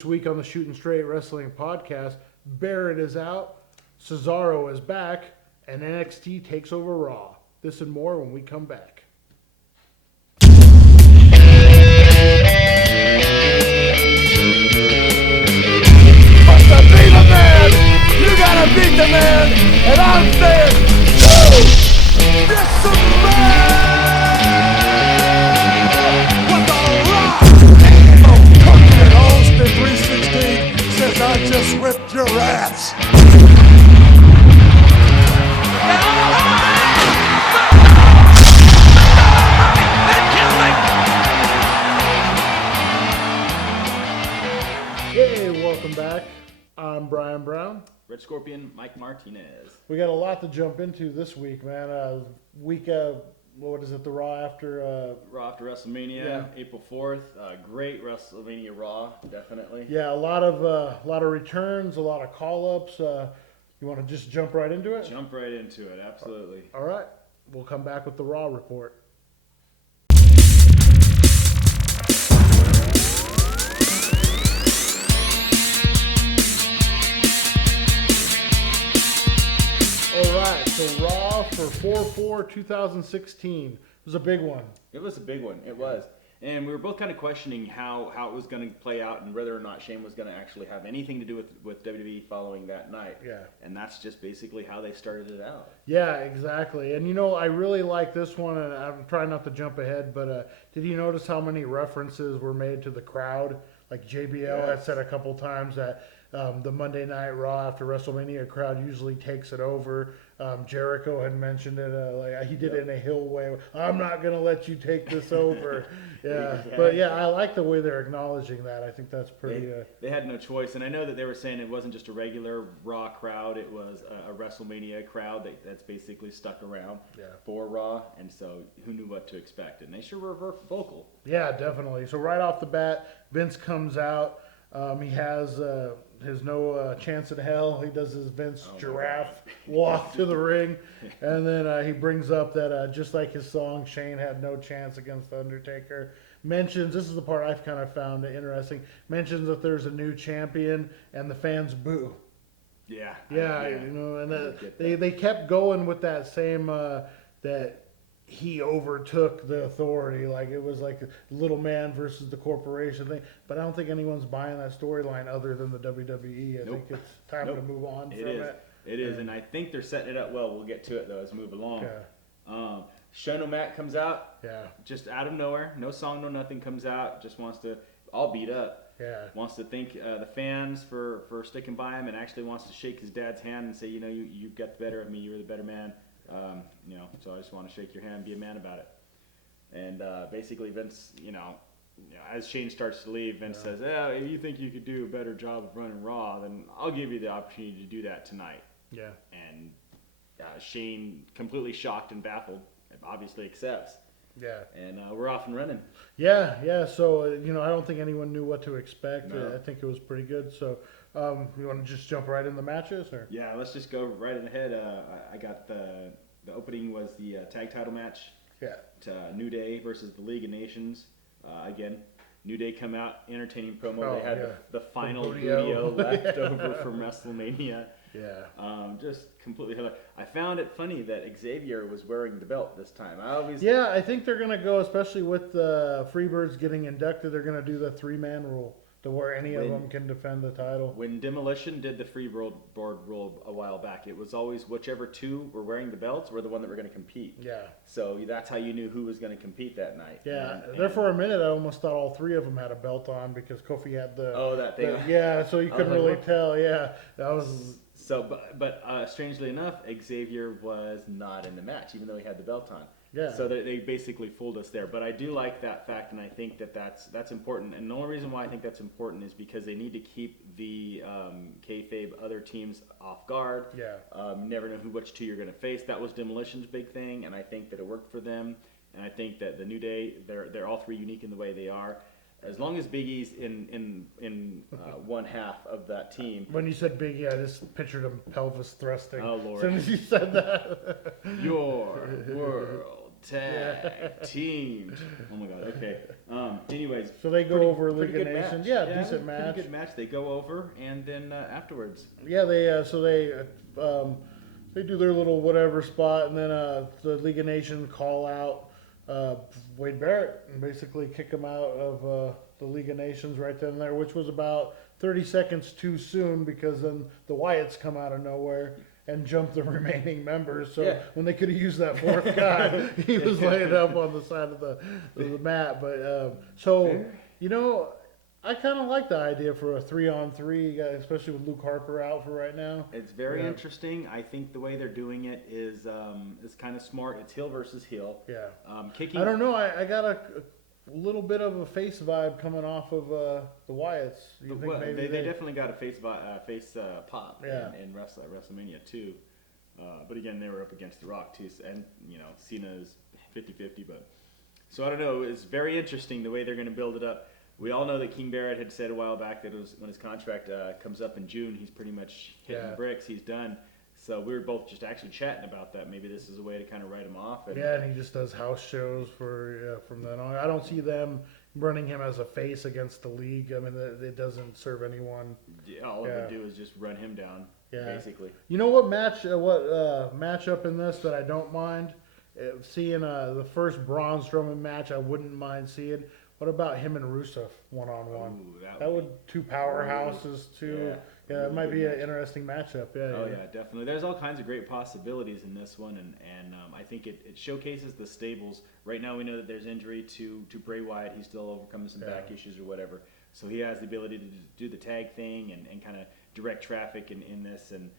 This week on the Shooting Straight Wrestling Podcast, Barrett is out, Cesaro is back, and NXT takes over Raw. This and more when we come back. But to be the man, you gotta beat the man, and I'm saying, woo! This the man! What the rock! Oh, fucking Austin 316 says I just whipped your ass. Hey, welcome back. I'm Brian Brown. Red Scorpion, Mike Martinez. We got a lot to jump into this week, man. What is it, the Raw after... Raw after WrestleMania, Yeah. April 4th. Great WrestleMania Raw, definitely. Yeah, a lot of returns, a lot of call-ups. You want to just jump right into it? Jump right into it, absolutely. All right. We'll come back with the Raw report. All right, so Raw for 4/4/2016 was a big one. It was a big one, it was. And we were both kind of questioning how it was going to play out and whether or not Shane was going to actually have anything to do with WWE following that night. Yeah. And that's just basically how they started it out. Yeah, exactly. And I really like this one, and I'm trying not to jump ahead, but did you notice how many references were made to the crowd? Like JBL had said a couple times that the Monday Night Raw after WrestleMania crowd usually takes it over. Jericho had mentioned it, like he did it in a Hill way. I'm not going to let you take this over. Yeah, but yeah, I like the way they're acknowledging that. I think that's pretty. They had no choice, and I know that they were saying it wasn't just a regular Raw crowd; it was a WrestleMania crowd that's basically stuck around for Raw, and so who knew what to expect? And they sure were vocal. Yeah, definitely. So right off the bat, Vince comes out. He has no chance in hell. He does his Vince giraffe walk to the ring. And then he brings up that just like his song, Shane had no chance against The Undertaker. Mentions, this is the part I've kind of found interesting, mentions that there's a new champion and the fans boo. Yeah. And they kept going with that same, that he overtook the authority, like it was like a little man versus the corporation thing. But I don't think anyone's buying that storyline other than the WWE. I think it's time to move on from it. It is, and I think they're setting it up well. We'll get to it though as we move along. Shane O'Mac comes out, just out of nowhere, no song, no nothing, comes out, just wants to, all beat up. Wants to thank the fans for sticking by him, and actually wants to shake his dad's hand and say, you got the better of me, you were the better man. So I just want to shake your hand, be a man about it. And basically Vince, as Shane starts to leave, Vince says, if you think you could do a better job of running Raw, then I'll give you the opportunity to do that tonight. Yeah. And Shane, completely shocked and baffled, obviously accepts. Yeah. And we're off and running. Yeah. So, I don't think anyone knew what to expect. No. I think it was pretty good. So, you want to just jump right in the matches? Or? Yeah, let's just go right ahead. I got the opening was the tag title match. Yeah. New Day versus the League of Nations. Again, New Day come out, entertaining promo. They had the final video left over from WrestleMania. Yeah. Just completely hilarious. I found it funny that Xavier was wearing the belt this time. I think they're going to go, especially with the Freebirds getting inducted, they're going to do the 3-man rule to where any of them can defend the title. When Demolition did the Freeboard rule a while back, it was always whichever two were wearing the belts were the one that were going to compete. Yeah. So that's how you knew who was going to compete that night. Yeah. There for a minute, I almost thought all 3 of them had a belt on because Kofi had the... Oh, that thing. So you couldn't really tell. Yeah. That was... So, but strangely enough, Xavier was not in the match, even though he had the belt on. Yeah. So they basically fooled us there. But I do like that fact, and I think that's important. And the only reason why I think that's important is because they need to keep the kayfabe other teams off guard. Yeah. You never know which two you're going to face. That was Demolition's big thing, and I think that it worked for them. And I think that the New Day, they're all 3 unique in the way they are. As long as Big E's in one half of that team. When you said Big E, I just pictured him pelvis thrusting. Oh, Lord. As soon as you said that. Your world tag team. Oh my god. Okay. Anyways. So they go over League of Nations. Nations. Yeah, decent match. Pretty good match. They go over, and then afterwards. Yeah, they they do their little whatever spot, and then the League of Nations call out Wade Barrett and basically kick him out of the League of Nations right then and there, which was about 30 seconds too soon because then the Wyatts come out of nowhere and jump the remaining members. So when they could have used that fourth guy, he was laying up on the side of the mat. But I kind of like the idea for a 3-on-3, especially with Luke Harper out for right now. It's very interesting. I think the way they're doing it is kind of smart. It's heel versus heel. Yeah. Kicking. I don't know. I got a little bit of a face vibe coming off of the Wyatts. You think maybe they definitely got a face pop in WrestleMania too. But again, they were up against The Rock too, and Cena's 50-50. But so I don't know. It's very interesting the way they're going to build it up. We all know that King Barrett had said a while back that when his contract comes up in June, he's pretty much hitting the bricks. He's done. So we were both just actually chatting about that. Maybe this is a way to kind of write him off. And he just does house shows from then on. I don't see them running him as a face against the league. I mean, it doesn't serve anyone. Yeah, all it would do is just run him down, basically. You know what matchup in this that I don't mind? Seeing the first Braun Strowman match, I wouldn't mind seeing. What about him and Rusev one-on-one? That would two powerhouses, Yeah, it might be an interesting matchup. Yeah, definitely. There's all kinds of great possibilities in this one, and I think it showcases the stables. Right now we know that there's injury to Bray Wyatt. He's still overcoming some back issues or whatever. So he has the ability to do the tag thing and kind of direct traffic in this. And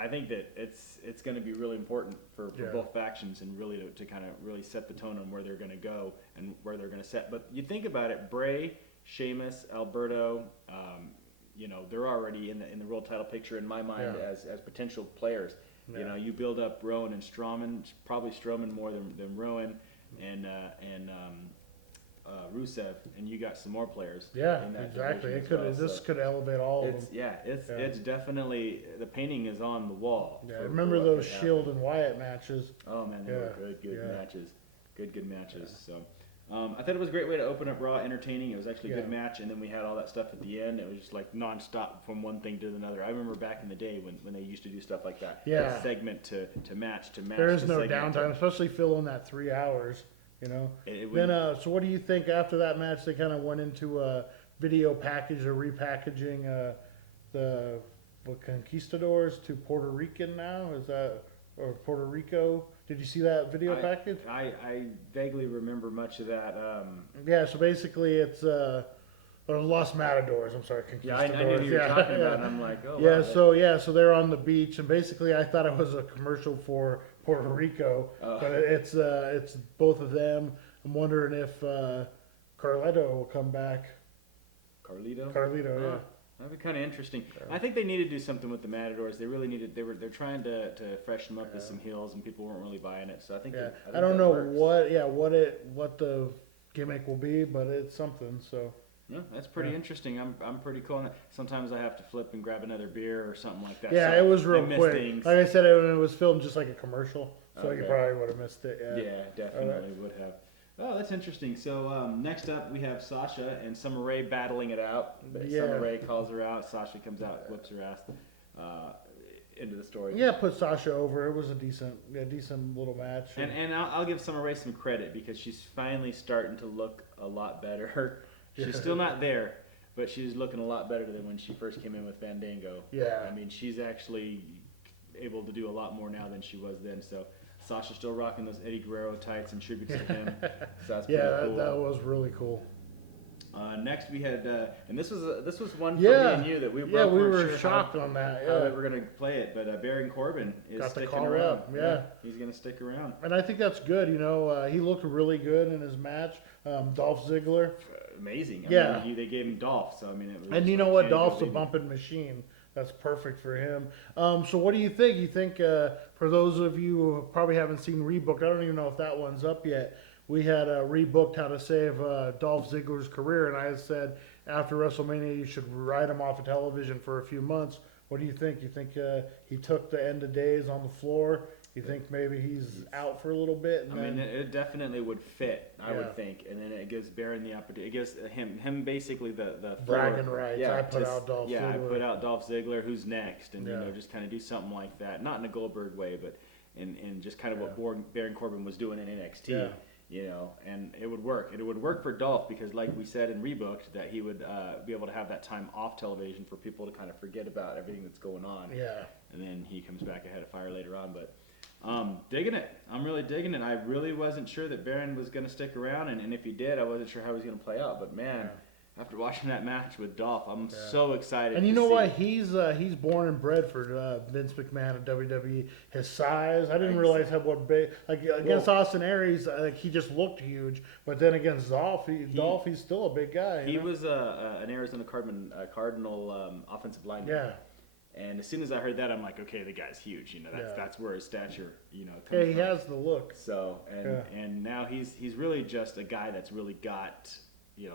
I think that it's going to be really important for both factions and really to kind of really set the tone on where they're going to go and where they're going to set. But you think about it, Bray, Sheamus, Alberto, they're already in the world title picture in my mind as potential players. Yeah. You build up Rowan and Strowman, probably Strowman more than Rowan, and Rusev, and you got some more players. Yeah, in that exactly. This could elevate all of them. It's definitely the painting is on the wall. Yeah, remember those Shield and Wyatt matches? Oh man, they were good matches. Good matches. So. I thought it was a great way to open up Raw, entertaining. It was actually a good match, and then we had all that stuff at the end. It was just like nonstop from one thing to another. I remember back in the day when they used to do stuff like that. Yeah. Segment to match to match. There is no downtime, especially filling that 3 hours. So what do you think after that match? They kind of went into a video package or repackaging the Conquistadors to Puerto Rican now? Or Puerto Rico? Did you see that video package? I vaguely remember much of that. So basically it's Los Matadors. I'm sorry, Conquistadors. I knew who you were talking about, and I'm like, oh. So they're on the beach, and basically I thought it was a commercial for Puerto Rico, but it's both of them. I'm wondering if Carlito will come back. Carlito, yeah. That'd be kind of interesting. I think they need to do something with the Matadors. They really needed. They're trying to freshen them up with some heels, and people weren't really buying it. So I think. I don't know what the gimmick will be, but it's something. So. Yeah, that's pretty interesting. I'm pretty cool on it. Sometimes I have to flip and grab another beer or something like that. Yeah, so it was real quick. Things. Like I said, it was filmed just like a commercial, so you probably would have missed it. Yeah, definitely would have. Oh, that's interesting. So next up, we have Sasha and Summer Rae battling it out. Summer Rae calls her out. Sasha comes out, whips her ass into the story. Yeah, put Sasha over. It was a decent little match. And I'll give Summer Rae some credit because she's finally starting to look a lot better. She's still not there, but she's looking a lot better than when she first came in with Fandango. Yeah. I mean, she's actually able to do a lot more now than she was then. So. Sasha's still rocking those Eddie Guerrero tights and tributes to him. So that's pretty cool. That was really cool. Next we had, and this was one for me and you that we were shocked on that. How we were gonna play it, but Baron Corbin is sticking around. He's gonna stick around, and I think that's good. He looked really good in his match. Dolph Ziggler, amazing. I mean, they gave him Dolph, so I mean, it was. And you know what? Dolph's a bumping machine. That's perfect for him. So what do you think? You think, for those of you who probably haven't seen Rebooked, I don't even know if that one's up yet. We had Rebooked How to Save Dolph Ziggler's Career, and I had said after WrestleMania you should write him off of television for a few months. What do you think? You think he took the end of days on the floor? You think maybe he's out for a little bit? And mean, it definitely would fit, I would think. And then it gives Baron the opportunity. It gives him basically the bragging rights. Yeah, I put out Dolph Ziggler. Yeah, I put out Dolph Ziggler. Who's next? And just kind of do something like that. Not in a Goldberg way, but in just kind of what Baron Corbin was doing in NXT. Yeah. You know, and it would work. It would work for Dolph because, like we said in Rebooked, that he would be able to have that time off television for people to kind of forget about everything that's going on. Yeah. And then he comes back ahead of fire later on, but. Digging it. I'm really digging it. I really wasn't sure that Baron was going to stick around, and if he did, I wasn't sure how he was going to play out. But man, after watching that match with Dolph, I'm so excited. And you know what? He's born and bred for Vince McMahon at WWE. His size, I didn't realize what big. Like against Austin Aries, he just looked huge. But then against Dolph, he's still a big guy. He was an Arizona Cardinal offensive lineman. Yeah. And as soon as I heard that, I'm like, okay, the guy's huge. You know, that's where his stature, comes from. He from. has the look. So and now he's really just a guy that's really got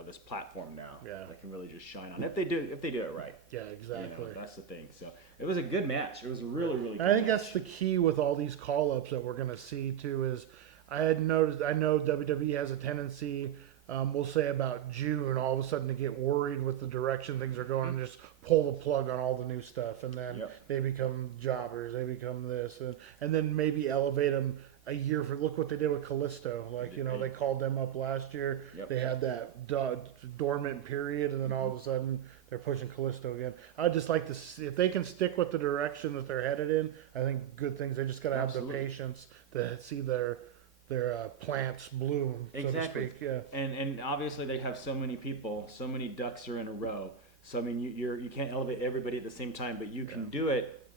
this platform now. Yeah. That can really just shine on if they do it right. Yeah, exactly. That's the thing. So it was a good match. It was a really good I think that's the key with all these call ups that we're gonna see too. Is I know WWE has a tendency. We'll say about June, all of a sudden to get worried with the direction things are going and just pull the plug on all the new stuff, and then they become jobbers, they become this, and then maybe elevate them a year for. Look what they did with Kalisto. They called them up last year. They had that dormant period, and then all of a sudden they're pushing Kalisto again. I'd just like to see if they can stick with the direction that they're headed in. I think good things. They just got to have the patience to see their plants bloom, so to speak. Yeah. And obviously they have so many people, so many ducks are in a row. So I mean, you can't elevate everybody at the same time, but you can do it,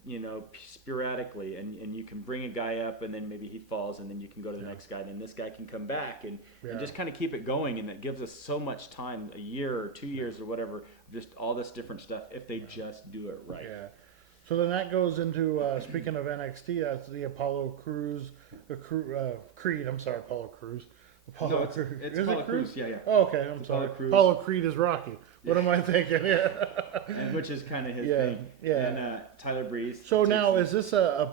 sporadically, and you can bring a guy up, and then maybe he falls, and then you can go to the next guy, and then this guy can come back, and just kind of keep it going, and that gives us so much time, a year or 2 years or whatever, just all this different stuff if they just do it right. Yeah. So then that goes into, speaking of NXT, that's the Apollo Creed. I'm sorry, Apollo Crews. Creed. It's Apollo Crews, yeah. Oh, okay, I'm sorry. Apollo Creed is Rocky. What am I thinking? Yeah. And which is kind of his thing. Yeah. And Tyler Breeze. So now, is this a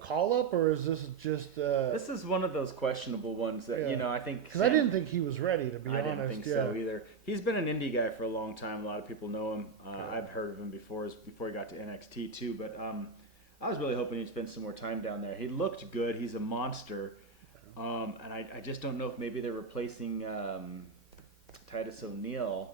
call-up, or is this just... This is one of those questionable ones that, I think... Because I didn't think he was ready, to be honest. I didn't think so either. He's been an indie guy for a long time. A lot of people know him. I've heard of him before he got to NXT, too. But I was really hoping he'd spend some more time down there. He looked good. He's a monster. And I just don't know if maybe they're replacing Titus O'Neil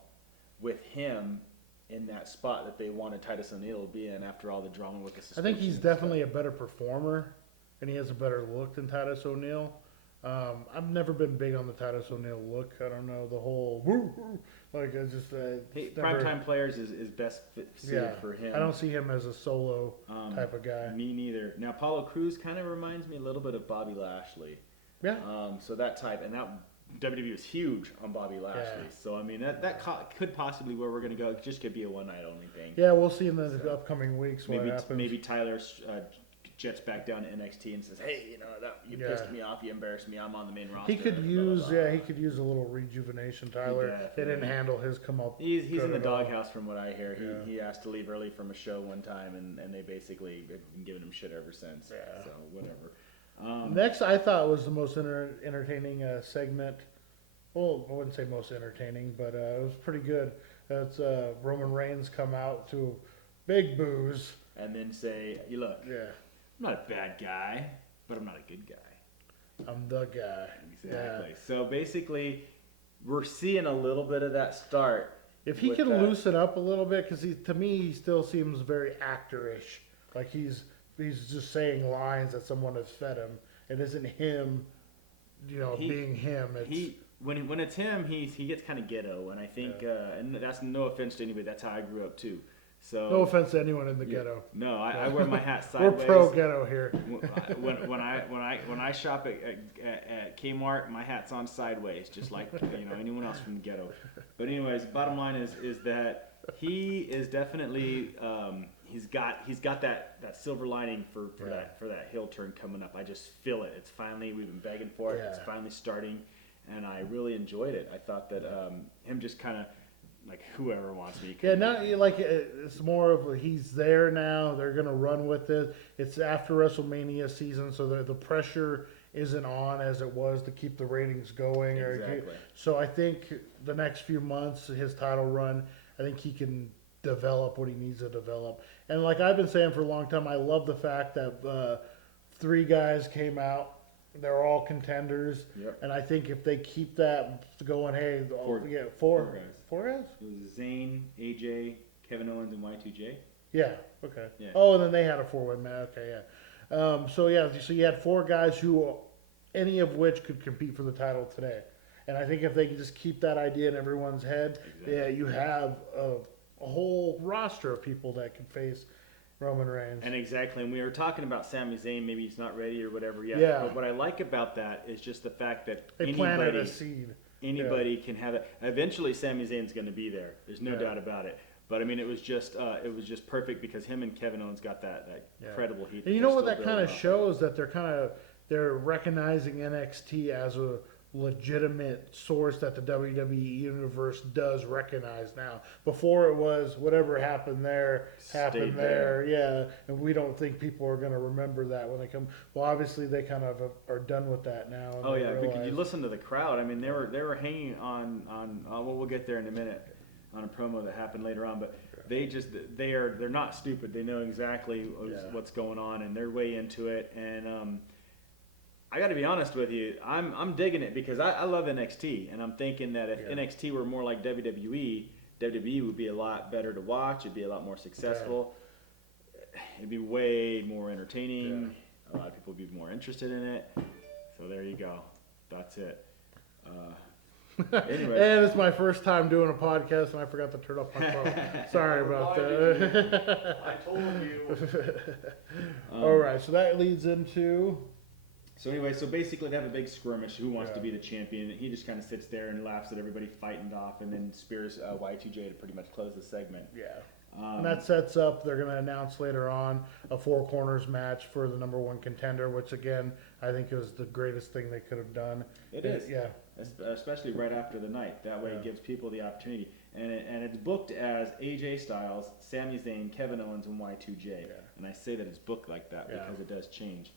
with him in that spot that they wanted Titus O'Neil to be in after all the drama with the suspension. I think he's definitely a better performer, and he has a better look than Titus O'Neil. I've never been big on the Titus O'Neil look. I don't know, the whole it's just primetime players is best suited for him. I don't see him as a solo type of guy. Me neither. Now Apollo Crews kind of reminds me a little bit of Bobby Lashley. Yeah. So that type, and that WWE was huge on Bobby Lashley. Yeah. So I mean that could possibly where we're gonna go. It just could be a one night only thing. Yeah, we'll see in the upcoming weeks what happens. Maybe Tyler jets back down to NXT and says, "Hey, you pissed me off, you embarrassed me. I'm on the main roster." He could use a little rejuvenation. Tyler, they didn't handle his come up. He's in the doghouse from what I hear. He asked to leave early from a show one time, and they basically have been giving him shit ever since. Yeah. So whatever. Next, I thought was the most entertaining segment. Well, I wouldn't say most entertaining, but it was pretty good. That's Roman Reigns come out to big boos. And then say, look, I'm not a bad guy, but I'm not a good guy. I'm the guy. Exactly. Yeah. So basically, we're seeing a little bit of that start. If he can loosen up a little bit, because to me, he still seems very actor-ish. Like he's just saying lines that someone has fed him. It isn't him, being him. It's, when it's him, he gets kind of ghetto, and I think, and that's no offense to anybody. That's how I grew up too. So no offense to anyone in the ghetto. No, I wear my hat sideways. We're pro ghetto here. When I shop at Kmart, my hat's on sideways, just like anyone else from the ghetto. But anyways, bottom line is that he is definitely he's got that silver lining for that heel turn coming up. I just feel it. It's finally, we've been begging for it. It's finally starting, and I really enjoyed it. I thought that him just kind of like whoever wants me. Yeah, now like it's more of he's there now. They're gonna run with it. It's after WrestleMania season, so the pressure isn't on as it was to keep the ratings going. Exactly. So I think the next few months, his title run, I think he can develop what he needs to develop. And like I've been saying for a long time, I love the fact that 3 guys came out. They're all contenders, Yep. and I think if they keep that going, hey, Four guys. Four guys? It was Zayn, AJ, Kevin Owens, and Y2J. Yeah. Okay. Yeah. Oh, and then they had a 4-way match. Okay. Yeah. So you had 4 guys who, any of which could compete for the title today, and I think if they can just keep that idea in everyone's head, yeah, you have a whole roster of people that can face Roman Reigns. And exactly, and we were talking about Sami Zayn, maybe he's not ready or whatever yet. Yeah. But what I like about that is just the fact that They planted a seed. Anybody can have it. Eventually, Sami Zayn's going to be there. There's no doubt about it. But I mean, it was just perfect because him and Kevin Owens got that incredible heat. And you know what that kind of shows, that they're recognizing NXT as a legitimate source that the WWE universe does recognize now. Before it was whatever happened there happened there. Yeah, and we don't think people are going to remember that when they come. Well, obviously they kind of are done with that now. Oh yeah, because you listen to the crowd. I mean, they were hanging on. Well, we'll get there in a minute on a promo that happened later on, but they're not stupid. They know exactly what's going on, and they're way into it. And I got to be honest with you, I'm digging it because I love NXT, and I'm thinking that if NXT were more like WWE, WWE would be a lot better to watch. It'd be a lot more successful. It'd be way more entertaining. A lot of people would be more interested in it. So there you go. That's it. Anyway. And it's my first time doing a podcast, and I forgot to turn off my phone. Sorry about that. I told you. All right, so that leads into... So anyway, so basically they have a big skirmish. Who wants to be the champion? He just kind of sits there and laughs at everybody fighting off, and then spears Y2J to pretty much close the segment. Yeah. And that sets up, they're going to announce later on a 4 corners match for the #1 contender, which again, I think is the greatest thing they could have done. It is. Yeah. Especially right after the night. That way it gives people the opportunity. And it's booked as AJ Styles, Sami Zayn, Kevin Owens, and Y2J. Yeah. And I say that it's booked like that because it does change.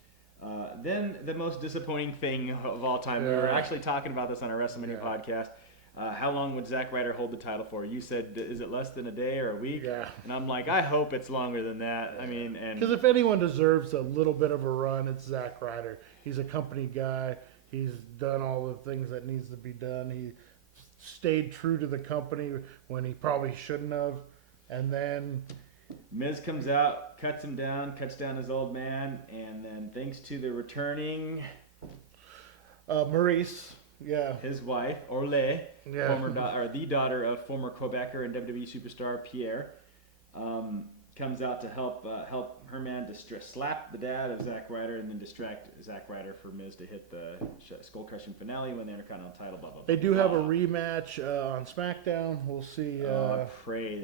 Then the most disappointing thing of all time, we were actually talking about this on our WrestleMania podcast. How long would Zack Ryder hold the title for? You said, is it less than a day or a week? Yeah. And I'm like, I hope it's longer than that. I mean, because if anyone deserves a little bit of a run, it's Zack Ryder. He's a company guy. He's done all the things that needs to be done. He stayed true to the company when he probably shouldn't have. And then Miz comes out, cuts him down, cuts down his old man, and then thanks to the returning Maurice, his wife, Orle, the daughter of former Quebecer and WWE superstar Pierre, comes out to help her man slap the dad of Zack Ryder and then distract Zack Ryder for Miz to hit the skull crushing finale when the Intercontinental title. Blah, blah, blah. They do have a rematch on SmackDown. We'll see. I pray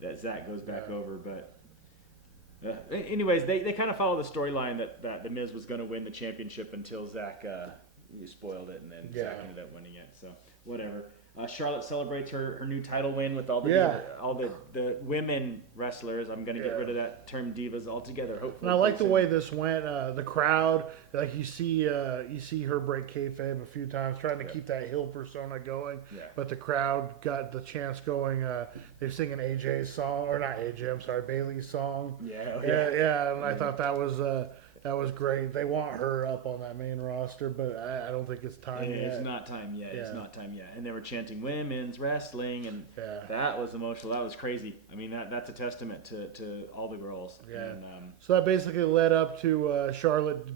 that Zack goes back over, but anyways, they kind of follow the storyline that the Miz was going to win the championship until Zack spoiled it, and then Zack ended up winning it. So whatever. Charlotte celebrates her new title win with all the women wrestlers. I'm going to get rid of that term divas altogether. Hopefully, and I like the way this went. The crowd, like you see her break kayfabe a few times, trying to keep that heel persona going. Yeah. But the crowd got the chance going. They're singing AJ's song, or not AJ. I'm sorry, Bailey's song. Yeah. And I thought that was great. They want her up on that main roster, but I don't think it's time yet. It's not time yet. It's not time yet. And they were chanting women's wrestling, and that was emotional. That was crazy. I mean, that's a testament to all the girls. Yeah. And, so that basically led up to Charlotte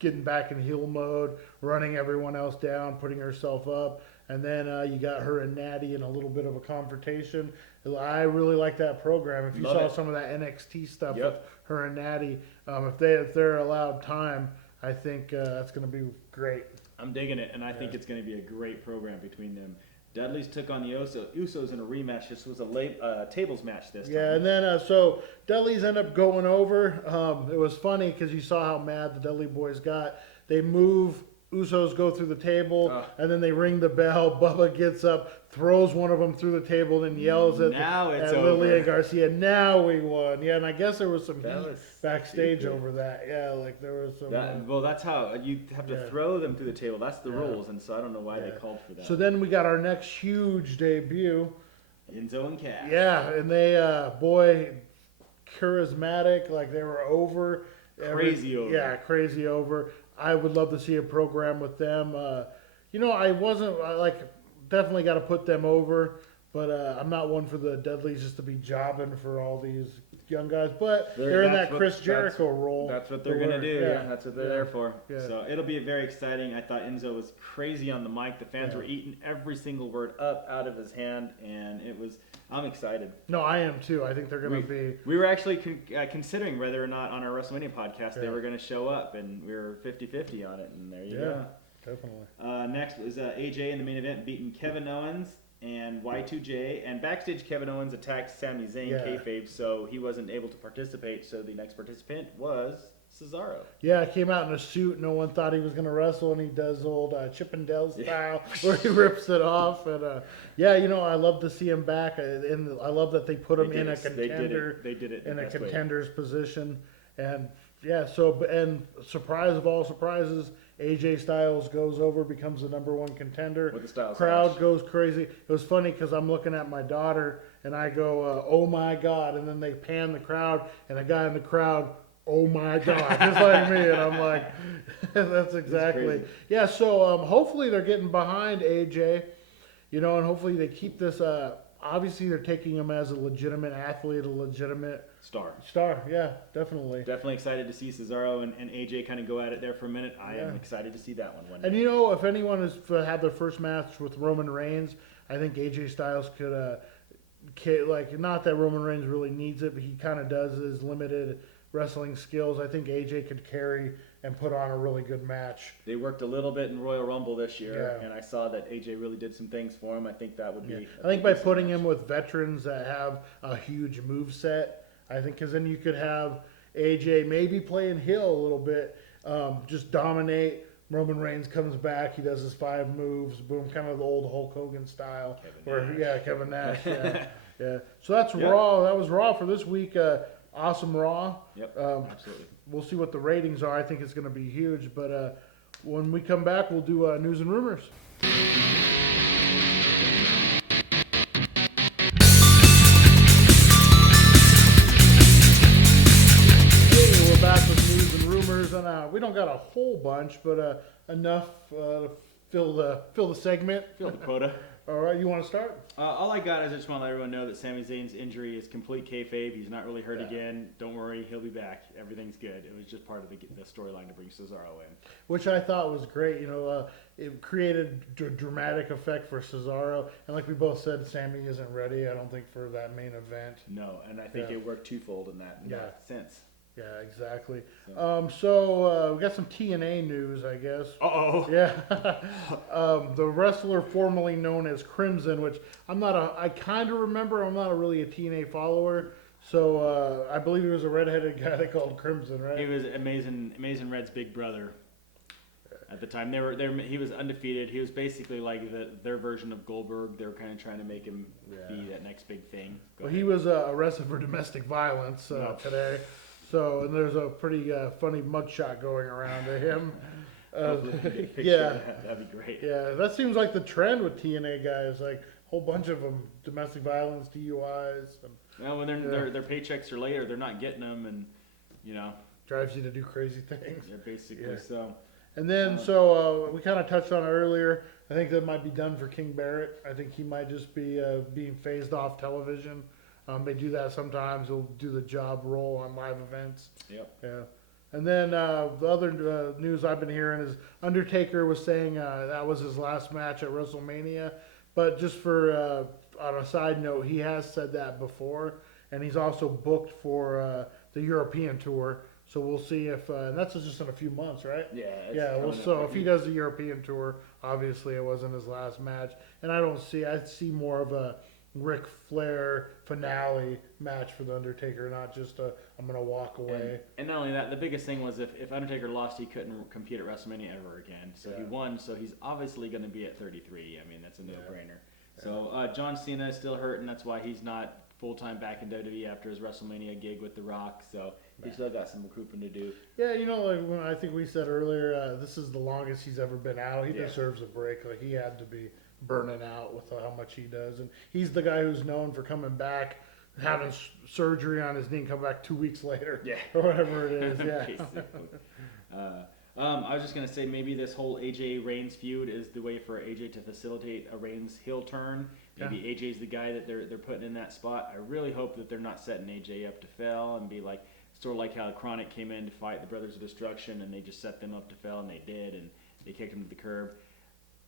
getting back in heel mode, running everyone else down, putting herself up. And then you got her and Natty in a little bit of a confrontation. I really like that program. If you saw some of that NXT stuff with her and Natty, if they're allowed time, I think that's going to be great. I'm digging it, and I think it's going to be a great program between them. Dudley's took on the Usos in a rematch. This was a tables match this time. Yeah, and then so Dudley's end up going over. It was funny because you saw how mad the Dudley boys got. They move Usos go through the table, and then they ring the bell. Bubba gets up, throws one of them through the table, and yells at Lily and Garcia. Now we won. Yeah, and I guess there was some heat backstage over that. Yeah, like there was some. Well, that's how you have to throw them through the table. That's the rules, and so I don't know why they called for that. So then we got our next huge debut. Enzo and Cass. Yeah, and they, charismatic, like they were over. Crazy over. Yeah, crazy over. I would love to see a program with them. Definitely got to put them over, but I'm not one for the Dudleys just to be jobbing for all these young guys. But they're in that Chris Jericho role. That's what they're going to do. Yeah, that's what they're there for. Yeah. So it'll be very exciting. I thought Enzo was crazy on the mic. The fans were eating every single word up out of his hand, and I'm excited. No, I am too. I think they're going to be. We were actually considering whether or not on our WrestleMania podcast they were going to show up, and we were 50-50 on it, and there you go. Definitely. Next was AJ in the main event beating Kevin Owens and Y2J. And backstage, Kevin Owens attacked Sami Zayn kayfabe, so he wasn't able to participate. So the next participant was Cesaro. Yeah, he came out in a suit. No one thought he was going to wrestle, and he does old Chip and Dale style where he rips it off. And I love to see him back. And I love that they put him in a contender. They did it in a contender's position. And and surprise of all surprises, AJ Styles goes over, becomes the #1 contender. With the Styles crowd match. goes crazy. It was funny because I'm looking at my daughter and I go, "Oh my God!" And then they pan the crowd, and a guy in the crowd, "Oh my God!" just like me, and I'm like, "That's exactly." Yeah. So hopefully they're getting behind AJ, and hopefully they keep this. Obviously, they're taking him as a legitimate athlete, a legitimate star. Yeah, definitely. Definitely excited to see Cesaro and AJ kind of go at it there for a minute. I am excited to see that one. And if anyone has had their first match with Roman Reigns, I think AJ Styles could, not that Roman Reigns really needs it, but he kind of does his limited wrestling skills. I think AJ could carry and put on a really good match. They worked a little bit in Royal Rumble this year, and I saw that AJ really did some things for him. I think that would be. I think by putting him with veterans that have a huge move set, I think because then you could have AJ maybe playing heel a little bit, just dominate. Roman Reigns comes back, he does his 5 moves, boom, kind of the old Hulk Hogan style. Kevin Nash. Yeah. So that's Raw. That was Raw for this week. Awesome Raw. Yep. Absolutely. We'll see what the ratings are. I think it's going to be huge. But when we come back, we'll do news and rumors. Hey, we're back with news and rumors, and we don't got a whole bunch, but enough to fill the segment. Fill the quota. All right, you want to start? All I got is I just want to let everyone know that Sami Zayn's injury is complete kayfabe. He's not really hurt again. Don't worry, he'll be back. Everything's good. It was just part of the storyline to bring Cesaro in. Which I thought was great. It created a dramatic effect for Cesaro. And like we both said, Sami isn't ready, I don't think, for that main event. No, and I think it worked twofold in that sense. Yeah, exactly. So we got some TNA news, I guess. Uh-oh. Yeah. The wrestler formerly known as Crimson, which I kind of remember. I'm not really a TNA follower. So I believe he was a redheaded guy they called Crimson, right? He was Amazing Red's big brother. At the time, he was undefeated. He was basically like their version of Goldberg. They were kind of trying to make him be that next big thing. He was arrested for domestic violence today. So, and there's a pretty funny mugshot going around to him. That'd be great. Yeah, that seems like the trend with TNA guys. Like a whole bunch of them, domestic violence, DUIs. Well, when their paychecks are later, they're not getting them, and drives you to do crazy things. Yeah, basically. So. And then, we kind of touched on it earlier. I think that might be done for King Barrett. I think he might just be being phased off television. They do that sometimes. They'll do the job role on live events. Yep. Yeah. And then the other news I've been hearing is Undertaker was saying that was his last match at WrestleMania. But just for on a side note, he has said that before, and he's also booked for the European tour. So we'll see if and that's just in a few months, right? Yeah. Well, so if he does the European tour, obviously it wasn't his last match, and I see more of a Ric Flair finale match for the Undertaker, not just I'm gonna walk away. And not only that, the biggest thing was if Undertaker lost, he couldn't compete at WrestleMania ever again. So he won, so he's obviously going to be at 33. I mean, that's a no-brainer. Yeah. So John Cena is still hurting. That's why he's not full-time back in WWE after his WrestleMania gig with The Rock. So he's still got some recouping to do. Yeah, like when I think we said earlier, this is the longest he's ever been out. He deserves a break. Like, he had to be burning out with how much he does. And he's the guy who's known for coming back, having surgery on his knee and come back 2 weeks later. Yeah. Or whatever it is. Yeah. I was just going to say maybe this whole AJ Reigns feud is the way for AJ to facilitate a Reigns heel turn. Maybe AJ's the guy that they're putting in that spot. I really hope that they're not setting AJ up to fail and be like, sort of like how Chronic came in to fight the Brothers of Destruction and they just set them up to fail, and they did, and they kicked him to the curb.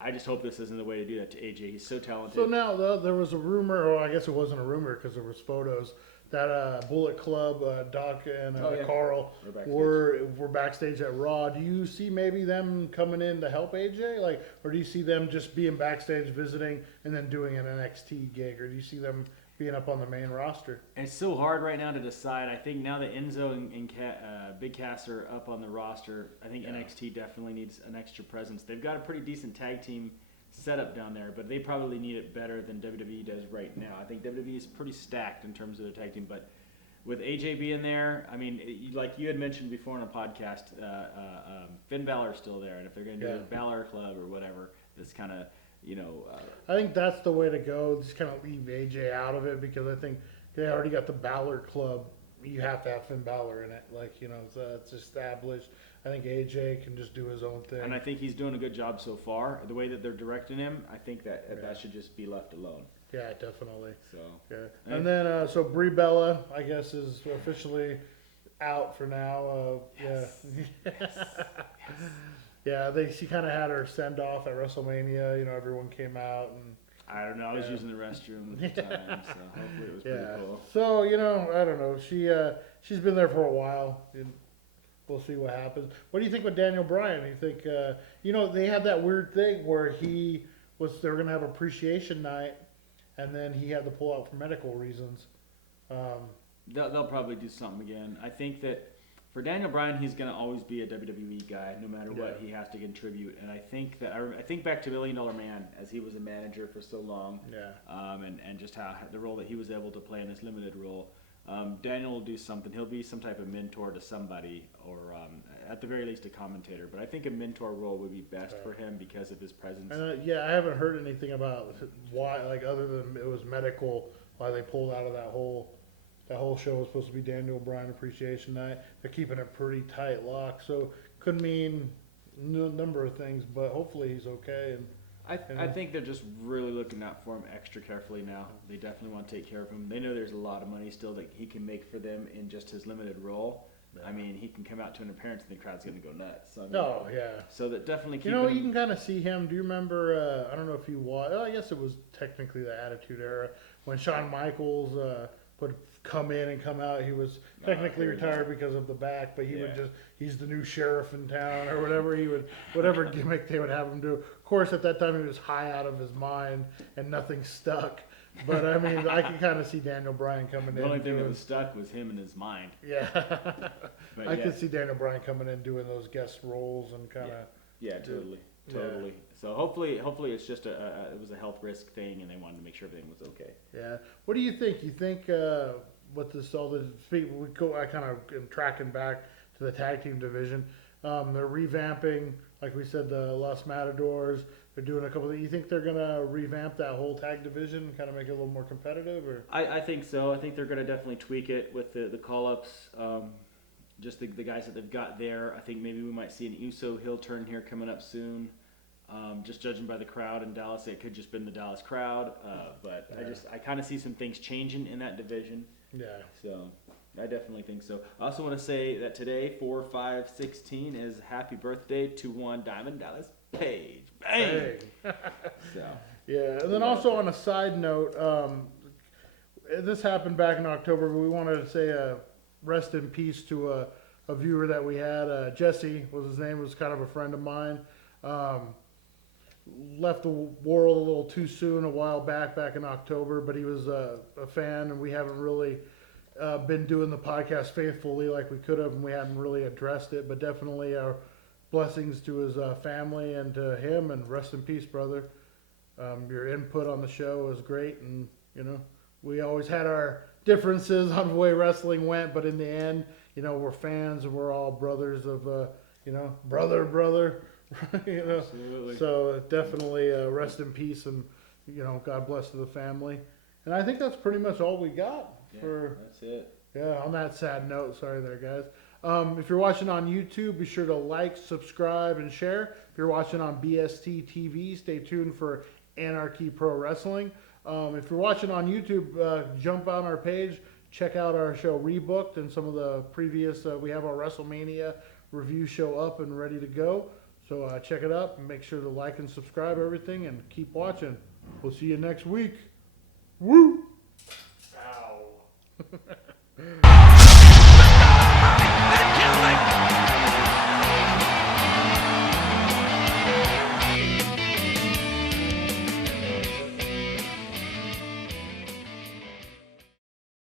I just hope this isn't the way to do that to AJ. He's so talented. So now there was a rumor, or I guess it wasn't a rumor because there was photos, that Bullet Club, Doc and Carl were backstage at Raw. Do you see maybe them coming in to help AJ? Like, or do you see them just being backstage visiting and then doing an NXT gig? Or do you see them being up on the main roster? It's so hard right now to decide. I think now that Enzo and Big Cass are up on the roster, I think NXT definitely needs an extra presence. They've got a pretty decent tag team setup down there, but they probably need it better than WWE does right now. I think WWE is pretty stacked in terms of their tag team, but with AJ being there, I mean, like you had mentioned before on a podcast, Finn Balor's still there, and if they're going to do a Balor Club or whatever, that's kind of, I think that's the way to go. Just kind of leave AJ out of it, because I think they already got the Balor Club. You have to have Finn Balor in it. Like, so it's established. I think AJ can just do his own thing. And I think he's doing a good job so far. The way that they're directing him, I think that should just be left alone. Yeah, definitely. So and then so Brie Bella, I guess, is officially out for now. Yes. She kind of had her send off at WrestleMania. Everyone came out and. I don't know. I was using the restroom at the time, so hopefully it was pretty cool. So I don't know. She's been there for a while. And we'll see what happens. What do you think with Daniel Bryan? Do you think they had that weird thing where they were going to have appreciation night, and then he had to pull out for medical reasons. They'll probably do something again. I think that for Daniel Bryan, he's going to always be a WWE guy, no matter what he has to contribute. And I think I think back to $1 Million Man, as he was a manager for so long. And just how the role that he was able to play in his limited role. Daniel will do something. He'll be some type of mentor to somebody, or at the very least a commentator. But I think a mentor role would be best for him because of his presence. I haven't heard anything about why, like, other than it was medical, why they pulled out of that whole show. Was supposed to be Daniel Bryan Appreciation Night. They're keeping a pretty tight lock, so could mean a number of things. But hopefully he's okay. And I think they're just really looking out for him extra carefully now. They definitely want to take care of him. They know there's a lot of money still that he can make for them in just his limited role. I mean, he can come out to an appearance and the crowd's going to go nuts. So, So that definitely keep you can kind of see him. Do you remember, I don't know if you watched, I guess it was technically the Attitude Era, when Shawn Michaels would come in and come out. He was technically retired because of the back, but he would he's the new sheriff in town or whatever. Whatever gimmick they would have him do. Of course, at that time he was high out of his mind and nothing stuck. But I mean, I can kind of see Daniel Bryan coming in. The only thing that was stuck was him and his mind. Yeah. I could see Daniel Bryan coming in doing those guest roles and kind of. Yeah, totally. So hopefully it's just it was a health risk thing, and they wanted to make sure everything was okay. Yeah. What do you think? You think with this I kind of am tracking back to the tag team division. They're revamping, like we said, the Los Matadors. They're doing a couple. You think they're gonna revamp that whole tag division, and kind of make it a little more competitive, or? I think so. I think they're gonna definitely tweak it with the call-ups. Just the guys that they've got there. I think maybe we might see an Uso heel turn here coming up soon. Just judging by the crowd in Dallas, it could just been the Dallas crowd. But I kind of see some things changing in that division. Yeah. So I definitely think so. I also want to say that today, 4/5/16, is happy birthday to one Diamond Dallas Page. Bang! So. Yeah, and then also on a side note, this happened back in October, but we wanted to say rest in peace to a viewer that we had. Jesse was his name, was kind of a friend of mine. left the world a little too soon a while back in October, but he was a fan, and we haven't really been doing the podcast faithfully like we could have, and we haven't really addressed it. But definitely our blessings to his family and to him, and rest in peace, brother. Your input on the show was great, and we always had our differences on the way wrestling went, but in the end, we're fans and we're all brothers of brother. Absolutely. So definitely rest in peace, and God bless to the family. And I think that's pretty much all we got for. That's it. Yeah, on that sad note, sorry there, guys. If you're watching on YouTube, be sure to like, subscribe, and share. If you're watching on BST TV, stay tuned for Anarchy Pro Wrestling. If you're watching on YouTube, jump on our page, check out our show Rebooked and some of the previous. We have our WrestleMania review show up and ready to go. So check it up and make sure to like and subscribe everything, and keep watching. We'll see you next week. Woo! Ow.